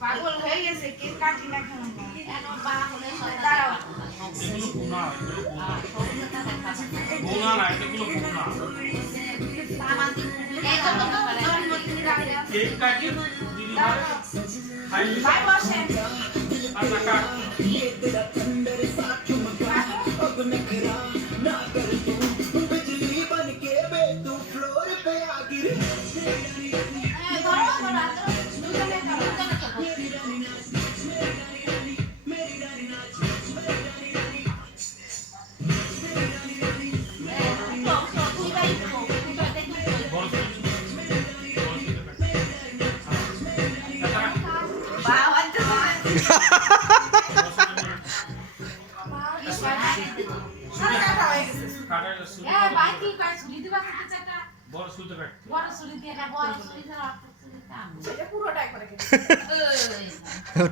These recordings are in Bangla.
পাগল হয়ে গেছে কে কাটি না কেন এনো পাগলে দাঁড়াও এগুলো গুনা গুনা না এগুলো গুনা এই তো জন্মদিনে দাঁড়িয়ে কেক কাটি দিদি ভাই খাই ভাই বসে আচ্ছা কাট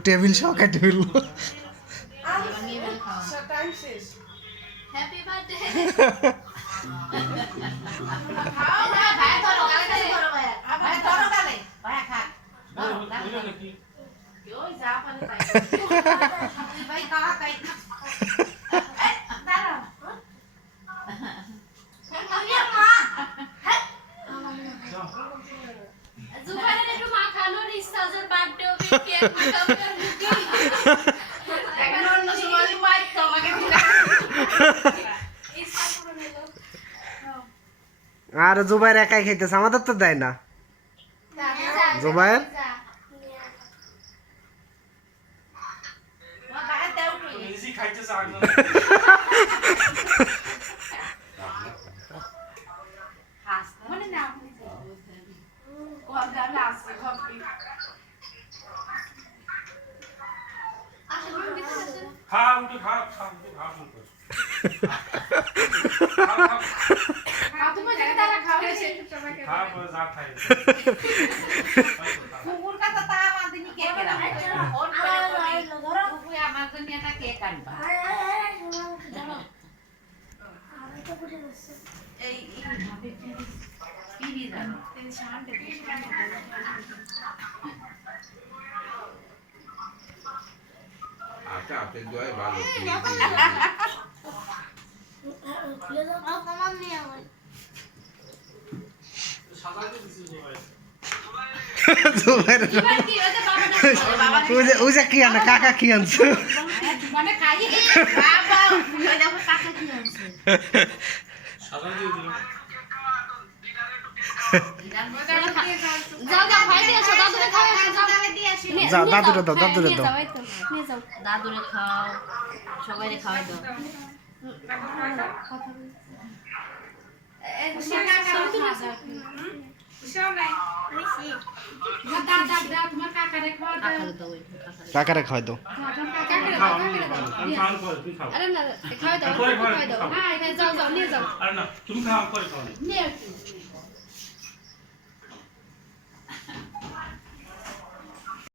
টেবিল সকা টেবিল হ্যাপি বার্থডে খাও না ভাই ধরো গালে ধরো ভাই ধরো গালে ভাই খা ধরো ওই যা পারে তাই ভাই কা তাই দাঁড়াও আরে মা জুবাইরের একটু মাখানোর ইচ্ছা আছে বার্থডে হবে কেক কাটাবে এখন অন্য সময় মাইক তোমাকে দিলা ইচ্ছা করে নিল আর জুবাইর একাই খাইতেছে আমাদের তো দেয় না জুবাইর মা বাইরে দাও তো ইজি খাইতে চায় না হাস মনে না কল দাও আসছে কপি আসলে বিশেষ খা উঠে খা খা উঠে খা শুরু কর খাও তুমি জায়গা দাঁড়া খাও খা পরে যা খাই কুকুর কা তো তা আমাদিনি কেক না ফোন করে ধরো কুকুর আমার জন্য একটা কেক আনবা এই ভাবে পিরি জানো এই শান্তি আচ্ছা আপনি দোয়াই ভালো কমান নিয়ে আমার সাজাতে দিছি জুবাই জুবাইর এবার কি হয়েছে বাবা না ওই যে কি আনে কাকা কি আনছে মানে খাই বাবা ওই দেখো কাকা কি আছে সাজাতে দিলাম যাও যাও ভাই দিয়ে আসো দাদুরে খাও এসো যাও দিয়ে আসি যাও দাদুরে দাও দাদুরে নিয়ে দাও যাও এই তো নিয়ে যাও দাদুরে খাও সবাইরে খাওয়াই দাও কাকারে খাওয়াই দাও খাও আমি খাওয়ার পরে তুমি খাও আরে না খাওয়াই দাও পরে খাওয়াই দাও খাও। হ্যাঁ যাও যাও নিয়ে যাও আরে না তুমি খাও পরে খাও নিয়ে